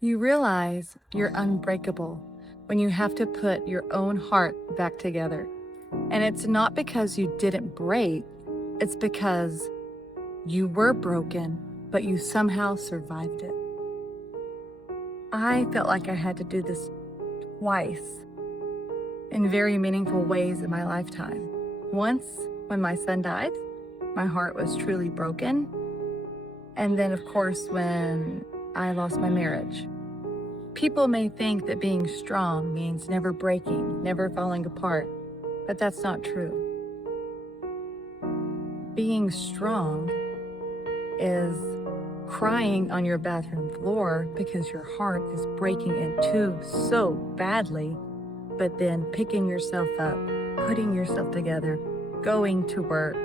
You realize you're unbreakable when you have to put your own heart back together. And it's not because you didn't break, it's because you were broken, but you somehow survived it. I felt like I had to do this twice in very meaningful ways in my lifetime. Once, when my son died, my heart was truly broken. And then, of course, when I lost my marriage. People may think that being strong means never breaking, never falling apart, but that's not true. Being strong is crying on your bathroom floor because your heart is breaking in two so badly, but then picking yourself up, putting yourself together, going to work,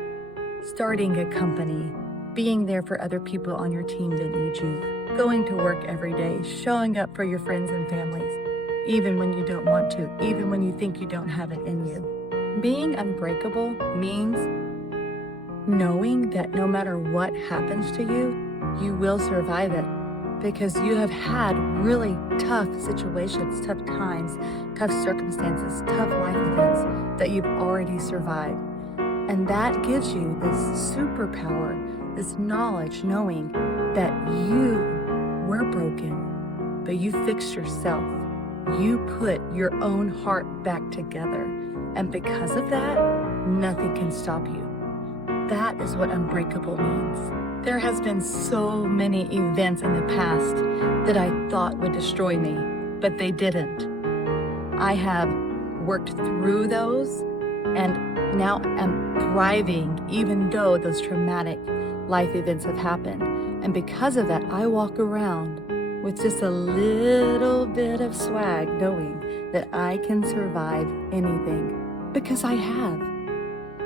starting a company, being there for other people on your team that need you, going to work every day, showing up for your friends and families, even when you don't want to, even when you think you don't have it in you. Being unbreakable means knowing that no matter what happens to you, you will survive it because you have had really tough situations, tough times, tough circumstances, tough life events that you've already survived. And that gives you this superpower, this knowledge, knowing that you were broken, but you fixed yourself. You put your own heart back together. And because of that, nothing can stop you. That is what unbreakable means. There has been so many events in the past that I thought would destroy me, but they didn't. I have worked through those and now am thriving even though those traumatic life events have happened. And because of that, I walk around with just a little bit of swag, knowing that I can survive anything because I have.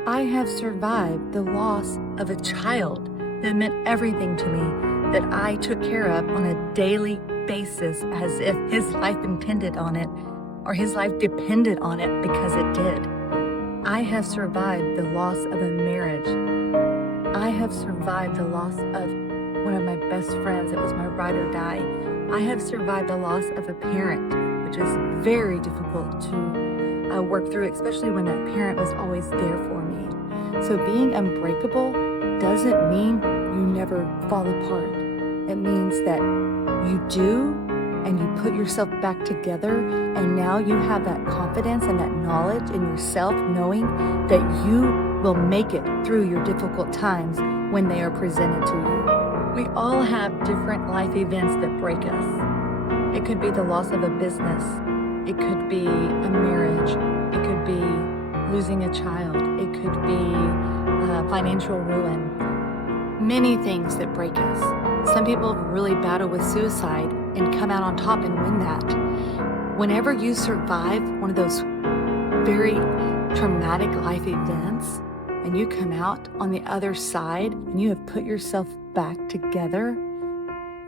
I have survived the loss of a child that meant everything to me, that I took care of on a daily basis as if his life depended on it, or his life depended on it because it did. I have survived the loss of a marriage. I have survived the loss of one of my best friends. It was my ride or die. I have survived the loss of a parent, which is very difficult to work through, especially when that parent was always there for me. So being unbreakable doesn't mean you never fall apart. It means that you do, and you put yourself back together, and now you have that confidence and that knowledge in yourself, knowing that you will make it through your difficult times when they are presented to you. We all have different life events that break us. It could be the loss of a business. It could be a marriage. It could be losing a child. It could be financial ruin. Many things that break us. Some people really battle with suicide and come out on top and win that. Whenever you survive one of those very traumatic life events and you come out on the other side and you have put yourself back together,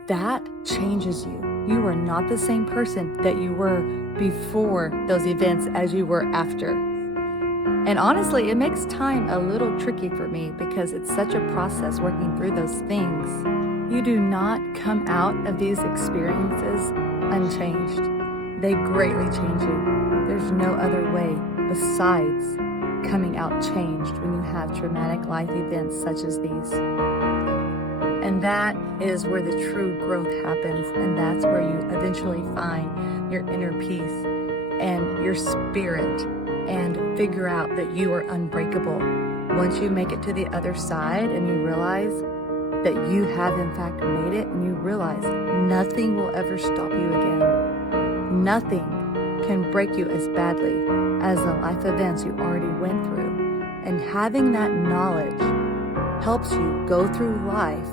that changes you. You are not the same person that you were before those events as you were after. And honestly, it makes time a little tricky for me because it's such a process working through those things. You do not come out of these experiences unchanged. They greatly change you. There's no other way besides coming out changed when you have traumatic life events such as these. And that is where the true growth happens, and that's where you eventually find your inner peace and your spirit and figure out that you are unbreakable. Once you make it to the other side and you realize that you have in fact made it, and you realize nothing will ever stop you again. Nothing can break you as badly as the life events you already went through. And having that knowledge helps you go through life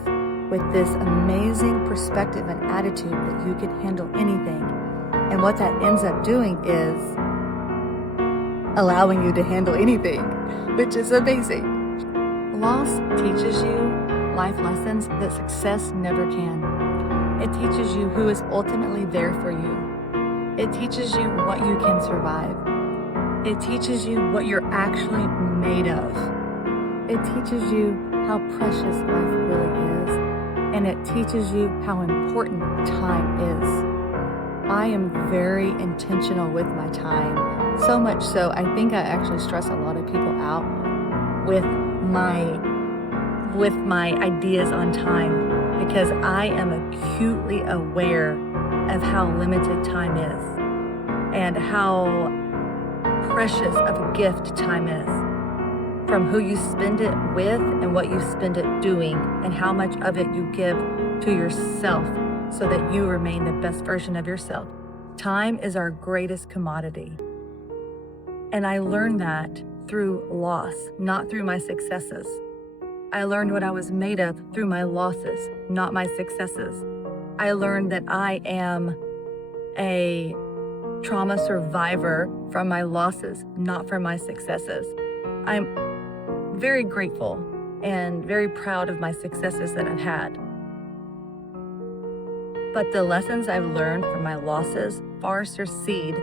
with this amazing perspective and attitude that you can handle anything. And what that ends up doing is allowing you to handle anything, which is amazing. Loss teaches you life lessons that success never can. It teaches you who is ultimately there for you. It teaches you what you can survive. It teaches you what you're actually made of. It teaches you how precious life really is. And it teaches you how important time is. I am very intentional with my time. So much so, I think I actually stress a lot of people out with my ideas on time, because I am acutely aware of how limited time is and how precious of a gift time is, from who you spend it with and what you spend it doing and how much of it you give to yourself so that you remain the best version of yourself. Time is our greatest commodity. And I learned that through loss, not through my successes. I learned what I was made of through my losses, not my successes. I learned that I am a trauma survivor from my losses, not from my successes. I'm very grateful and very proud of my successes that I've had. But the lessons I've learned from my losses far succeed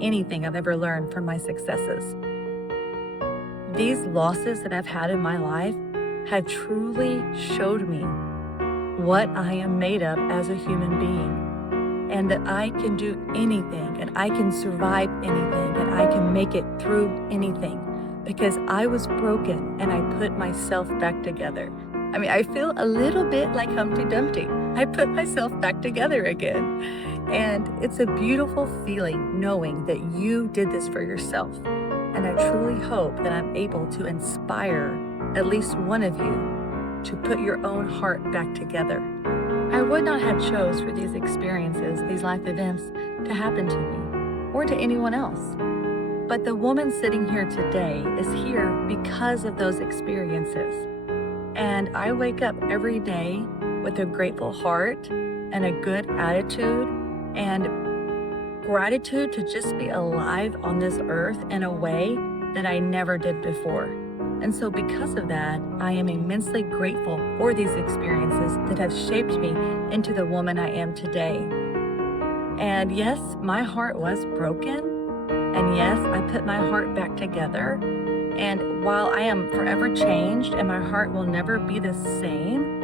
anything I've ever learned from my successes. These losses that I've had in my life have truly showed me what I am made of as a human being, and that I can do anything, and I can survive anything, and I can make it through anything, because I was broken and I put myself back together. I mean, I feel a little bit like Humpty Dumpty. I put myself back together again. And it's a beautiful feeling knowing that you did this for yourself. And I truly hope that I'm able to inspire at least one of you to put your own heart back together. I would not have chose for these experiences, these life events, to happen to me or to anyone else. But the woman sitting here today is here because of those experiences. And I wake up every day with a grateful heart and a good attitude and gratitude to just be alive on this earth in a way that I never did before. And so because of that, I am immensely grateful for these experiences that have shaped me into the woman I am today. And yes, my heart was broken. And yes, I put my heart back together. And while I am forever changed and my heart will never be the same,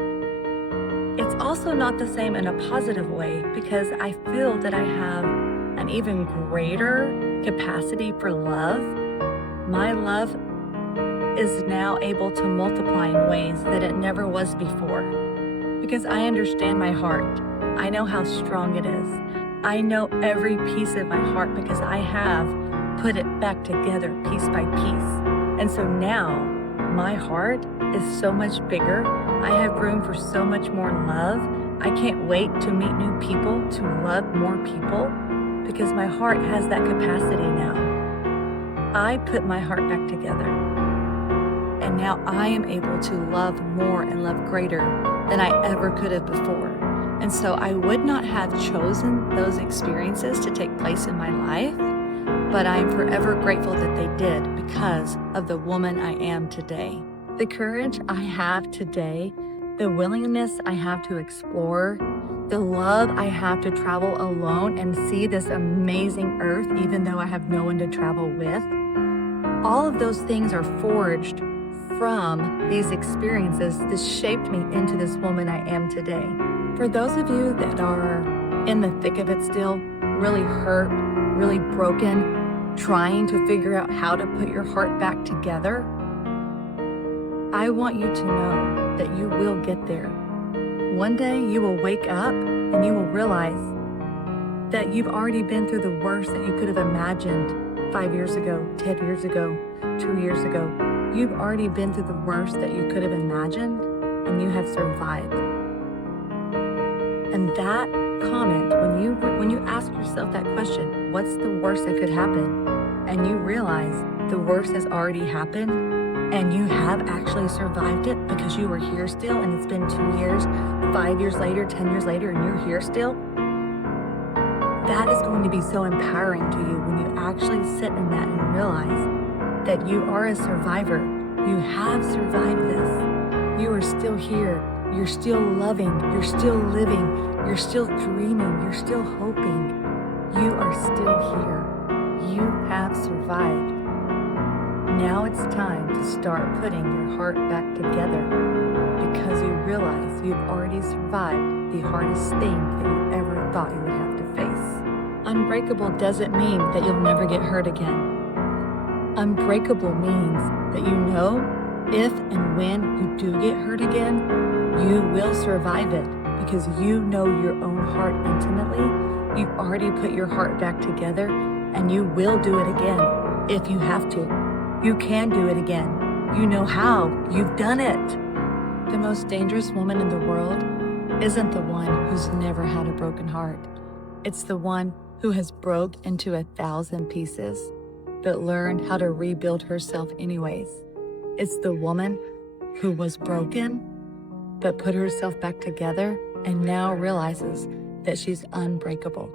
it's also not the same in a positive way, because I feel that I have an even greater capacity for love. My love is now able to multiply in ways that it never was before, because I understand my heart. I know how strong it is. I know every piece of my heart because I have put it back together piece by piece. And so now my heart is so much bigger. I have room for so much more love. I can't wait to meet new people, to love more people, because my heart has that capacity now. I put my heart back together. And now I am able to love more and love greater than I ever could have before. And so I would not have chosen those experiences to take place in my life, but I am forever grateful that they did because of the woman I am today. The courage I have today, the willingness I have to explore, the love I have to travel alone and see this amazing earth even though I have no one to travel with, all of those things are forged from these experiences that shaped me into this woman I am today. For those of you that are in the thick of it still, really hurt, really broken, trying to figure out how to put your heart back together, I want you to know that you will get there. One day you will wake up and you will realize that you've already been through the worst that you could have imagined 5 years ago, 10 years ago, 2 years ago. You've already been through the worst that you could have imagined, and you have survived. And that comment, when you ask yourself that question, what's the worst that could happen? And you realize the worst has already happened, and you have actually survived it because you were here still, and it's been 2 years, 5 years later, 10 years later, and you're here still. That is going to be so empowering to you when you actually sit in that and realize that you are a survivor. You have survived this. You are still here. You're still loving. You're still living. You're still dreaming. You're still hoping. You are still here. You have survived. Now it's time to start putting your heart back together. because you realize you've already survived the hardest thing that you ever thought you would have to face. Unbreakable doesn't mean that you'll never get hurt again. Unbreakable means that you know if and when you do get hurt again, you will survive it because you know your own heart intimately. You've already put your heart back together and you will do it again if you have to. You can do it again. You know how. You've done it. The most dangerous woman in the world isn't the one who's never had a broken heart. It's the one who has broke into 1,000 pieces, but learned how to rebuild herself anyways. It's the woman who was broken, but put herself back together and now realizes that she's unbreakable.